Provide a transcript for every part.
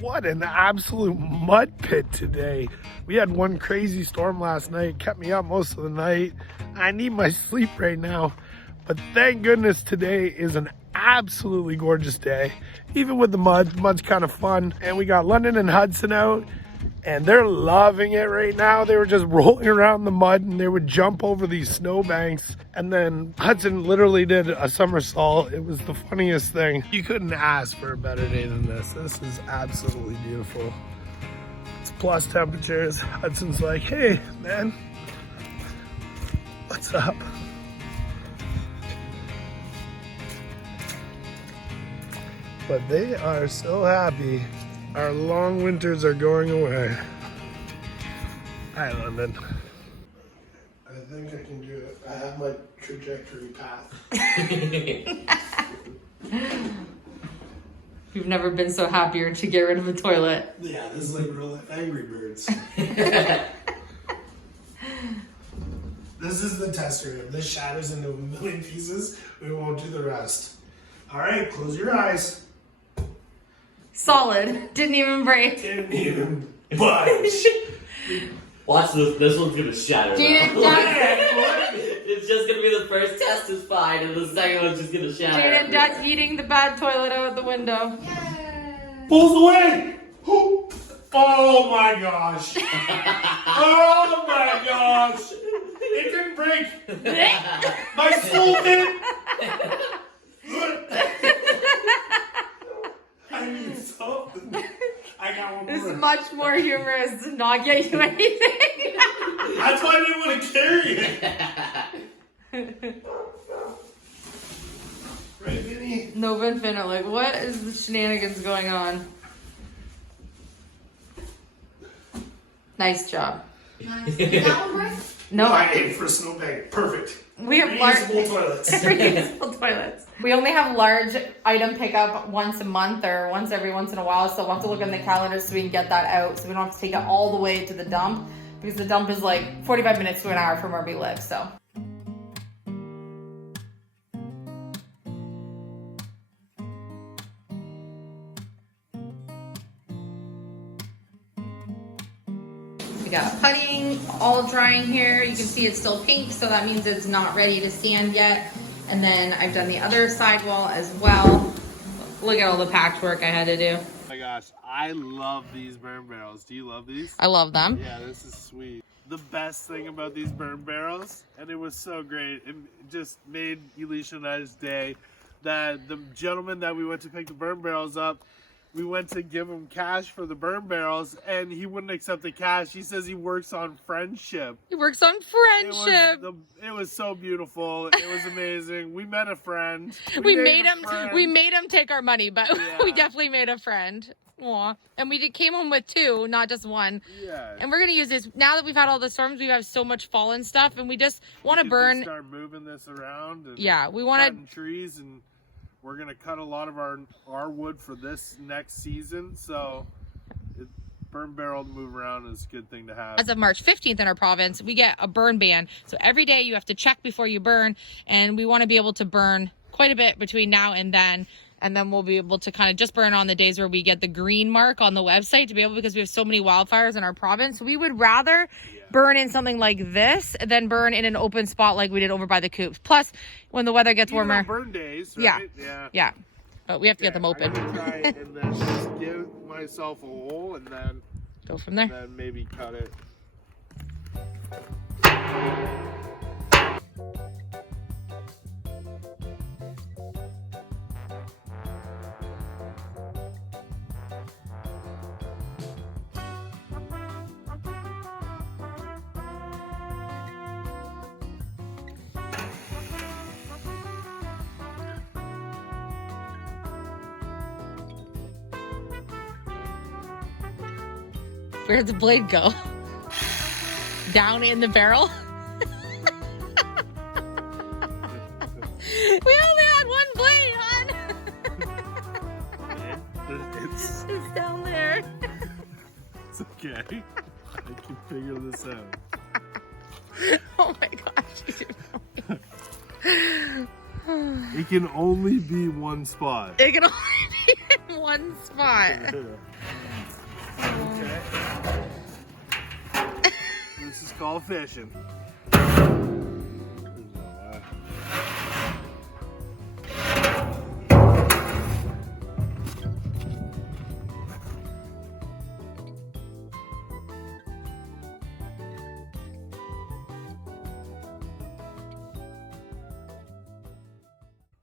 What an absolute mud pit today. We had one crazy storm last night, kept me up most of the night. I need my sleep right now, but thank goodness today is an absolutely gorgeous day. Even with the mud's kind of fun. And we got London and Hudson out, and they're loving it right now. They were just rolling around the mud and they would jump over these snowbanks. And then Hudson literally did a somersault. It was the funniest thing. You couldn't ask for a better day than this. This is absolutely beautiful. It's plus temperatures. Hudson's like, hey, man, what's up? But they are so happy. Our long winters are going away. Hi, London. I think I can do it. I have my trajectory path. You've never been so happier to get rid of a toilet. Yeah, this is like real life Angry Birds. This is the tester. If this shatters into a million pieces, we won't do the rest. All right, close your eyes. Solid. Didn't even break. Didn't even budge. Watch this. This one's gonna shatter. Jaden It's just gonna be the first test is fine, and the second one's just gonna shatter. Jaden Dad's eating the bad toilet out the window. Pulls away. Oh my gosh. Oh my gosh. It didn't break. My soul did. I need something. I got one This more. is much more humorous to not get you anything. That's why I didn't want to carry it. Right, Vinny? No, Vinfinna, like, what is the shenanigans going on? Nice job. Nice. Did that one break? No, No, I ate for a snowbank. Perfect. we have Reusable toilets. reusable toilets. We only have large item pickup once a month or once every once in a while, so we'll have to look in the calendar so we can get that out, so we don't have to take it all the way to the dump, because the dump is like 45 minutes to an hour from where we live, so. We got puttying all drying here. You can see it's still pink, so that means it's not ready to sand yet. And then I've done the other side wall as well. Look at all the patchwork I had to do. Oh my gosh, I love these burn barrels. Do you love these? I love them. Yeah, this is sweet. The best thing about these burn barrels, and it was so great, it just made Elisha and I's day, that the gentleman that we went to pick the burn barrels up, we went to give him cash for the burn barrels, and he wouldn't accept the cash. He says he works on friendship. He works on friendship. It was so beautiful. It was amazing. We met a friend. We made made a him. friend. We made him take our money, but Yeah. we definitely made a friend. Aw. And we came home with two, not just one. Yeah. And we're gonna use this now that we've had all the storms. We have so much fallen stuff, and we just want to We can burn. just start moving this around. And Yeah, we want cutting trees, and we're gonna cut a lot of our wood for this next season. So, burn barrel to move around is a good thing to have. As of March 15th in our province, we get a burn ban. So every day you have to check before you burn, and we want to be able to burn quite a bit between now and then. And then we'll be able to kind of just burn on the days where we get the green mark on the website to be able, because we have so many wildfires in our province. We would rather burn in something like this than burn in an open spot like we did over by the coops. Plus, when the weather gets Even warmer. on burn days, right? Yeah. But we have to get them I'm open. gonna try it and then just give myself a hole and then Go from there. maybe cut it. Where'd the blade go? Down in the barrel? We only had one blade, hon. It's It's down there. okay. I can figure this out. Oh my gosh. It can only be one spot. It can only be in one spot. Okay. This is called fishing.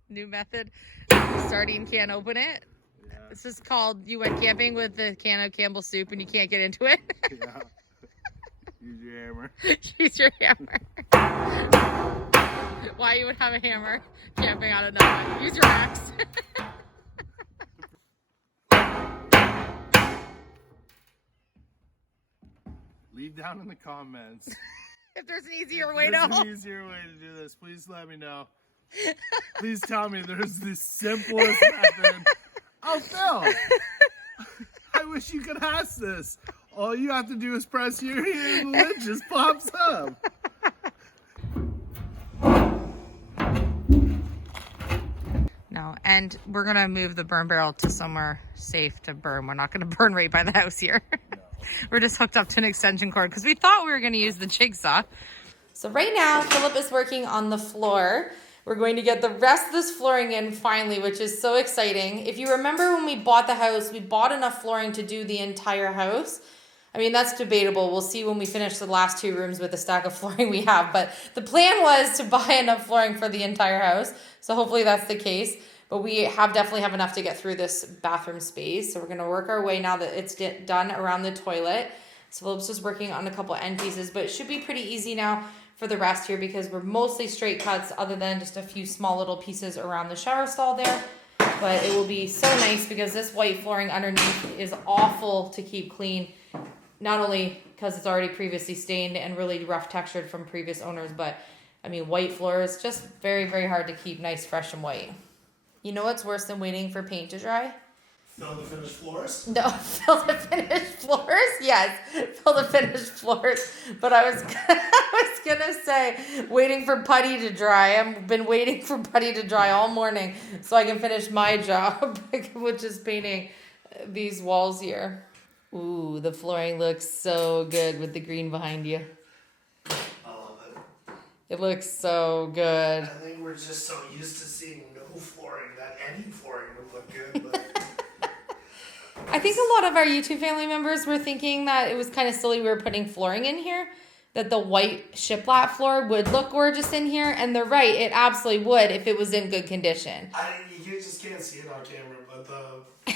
New method. Sardine can't open it. Yeah. This is called you went camping with the can of Campbell's soup and you can't get into it. Yeah. Use your hammer. Use your hammer. Why you would have a hammer camping out of nowhere? Use your axe. Leave down in the comments. If there's an easier way There's to an easier way to do this. Please let me know. Please tell me there's the simplest method. Oh, Phil. I wish you could ask this. All you have to do is press here and the lid just pops up. No, and we're gonna move the burn barrel to somewhere safe to burn. We're not gonna burn right by the house here. No. We're just hooked up to an extension cord because we thought we were gonna use the jigsaw. So right now, Philip is working on the floor. We're going to get the rest of this flooring in finally, which is so exciting. If you remember when we bought the house, we bought enough flooring to do the entire house. I mean, that's debatable. We'll see when we finish the last 2 rooms with the stack of flooring we have. But the plan was to buy enough flooring for the entire house. So hopefully that's the case. But we definitely have enough to get through this bathroom space. So we're going to work our way now that it's done around the toilet. So Philip's just working on a couple end pieces. But it should be pretty easy now for the rest here because we're mostly straight cuts other than just a few small little pieces around the shower stall there. But it will be so nice because this white flooring underneath is awful to keep clean. Not only because it's already previously stained and really rough textured from previous owners, but I mean, white floor is just very, very hard to keep nice, fresh, and white. You know what's worse than waiting for paint to dry? Fill the finished floors? No, fill the finished floors? Yes, fill the finished floors. But I was gonna say, waiting for putty to dry. I've been waiting for putty to dry all morning so I can finish my job, which is painting these walls here. Ooh, the flooring looks so good with the green behind you. I love it. It looks so good. I think we're just so used to seeing no flooring that any flooring would look good. But I think a lot of our YouTube family members were thinking that it was kind of silly we were putting flooring in here, that the white shiplap floor would look gorgeous in here, and they're right, it absolutely would if it was in good condition. you just can't see it on camera, but the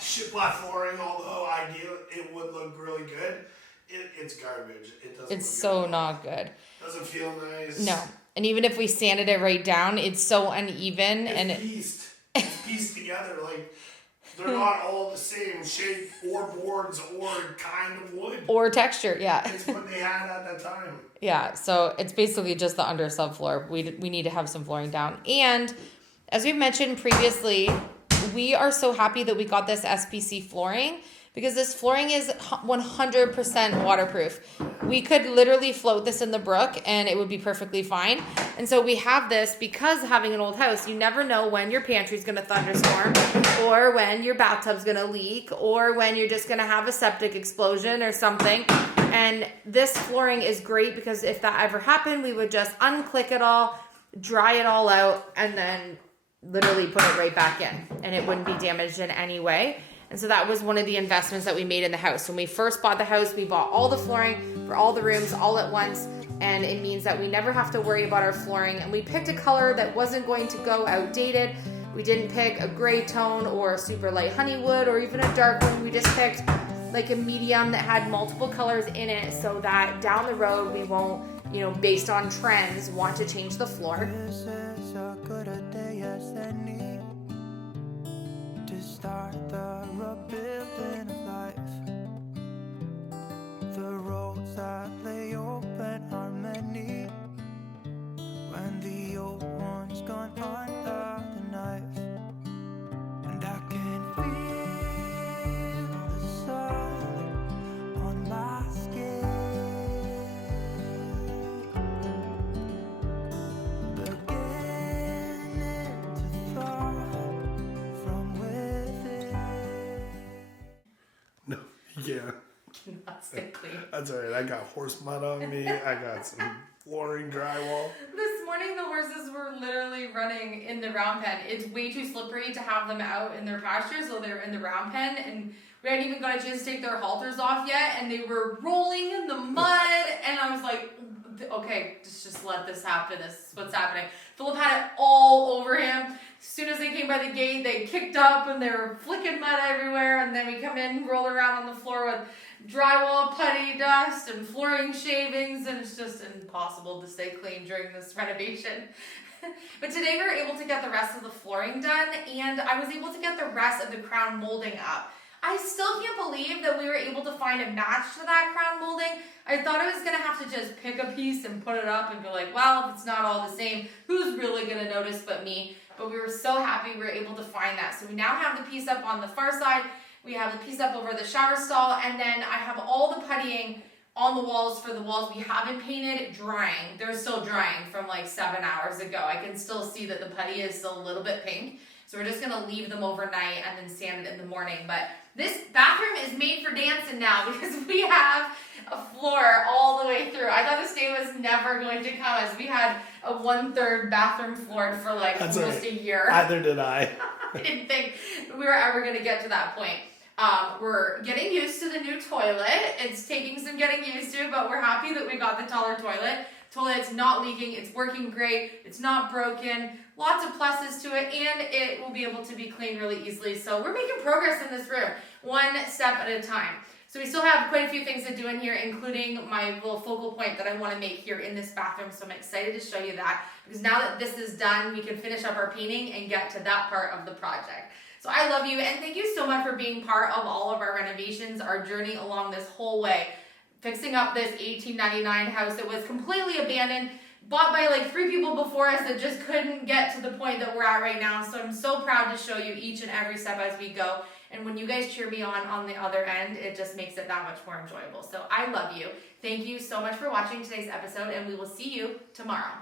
shiplap flooring, although ideal, it would look really good. It's garbage. It doesn't. It's so not good. Doesn't feel nice. No, and even if we sanded it right down, it's so uneven and It's pieced together. Like they're not all the same shape or boards or kind of wood. or texture. Yeah. It's what they had at that time. Yeah, so it's basically just the under subfloor. We need to have some flooring down. And as we've mentioned previously, we are so happy that we got this SPC flooring because this flooring is 100% waterproof. We could literally float this in the brook and it would be perfectly fine. And so we have this because having an old house, you never know when your pantry's going to thunderstorm or when your bathtub's going to leak or when you're just going to have a septic explosion or something. And this flooring is great because if that ever happened, we would just unclick it all, dry it all out, and then literally put it right back in. And it wouldn't be damaged in any way. And so that was one of the investments that we made in the house. When we first bought the house, we bought all the flooring for all the rooms all at once. And it means that we never have to worry about our flooring. And we picked a color that wasn't going to go outdated. We didn't pick a gray tone or a super light honeywood or even a dark one. We just picked like a medium that had multiple colors in it so that down the road we won't, based on trends, want to change the floor. This is a good a day as any to start the rebuilding of life. The roads that lay open are many when the old one's gone under the knife. And I can feel the sun on my skin, beginning to thaw from within. Yeah, Cannot stay clean. that's alright. I got horse mud on me. I got some flooring drywall. This morning the horses were literally running in the round pen. It's way too slippery to have them out in their pasture, so they're in the round pen, and we hadn't even got a chance to take their halters off yet, and they were rolling in the mud, and I was like, okay, just let this happen. This is what's happening. Philip had it all over him. As soon as they came by the gate, they kicked up and they were flicking mud everywhere, and then we come in, roll around on the floor with drywall, putty, dust, and flooring shavings, and it's just impossible to stay clean during this renovation. But today we were able to get the rest of the flooring done, and I was able to get the rest of the crown molding up. I still can't believe that we were able to find a match to that crown molding. I thought I was going to have to just pick a piece and put it up and be like, well, if it's not all the same, who's really going to notice but me? But we were so happy we were able to find that. So we now have the piece up on the far side. We have the piece up over the shower stall, and then I have all the puttying on the walls for the walls we haven't painted drying. They're still drying from like 7 hours ago. I can still see that the putty is still a little bit pink. So we're just gonna leave them overnight and then sand it in the morning. But this bathroom is made for dancing now because we have a floor all the way through. I thought this day was never going to come, as we had a 1/3 bathroom floored for like That's almost right. a year. Either did I. I didn't think we were ever gonna get to that point. We're getting used to the new toilet. It's taking some getting used to, but we're happy that we got the taller toilet. Toilet's not leaking, it's working great, it's not broken, lots of pluses to it, and it will be able to be cleaned really easily. So we're making progress in this room, one step at a time. So we still have quite a few things to do in here, including my little focal point that I want to make here in this bathroom. So I'm excited to show you that, because now that this is done, we can finish up our painting and get to that part of the project. So I love you, and thank you so much for being part of all of our renovations, our journey along this whole way. Fixing up this 1899 house that was completely abandoned, bought by like 3 people before us that just couldn't get to the point that we're at right now. So I'm so proud to show you each and every step as we go. And when you guys cheer me on the other end, it just makes it that much more enjoyable. So I love you. Thank you so much for watching today's episode, and we will see you tomorrow.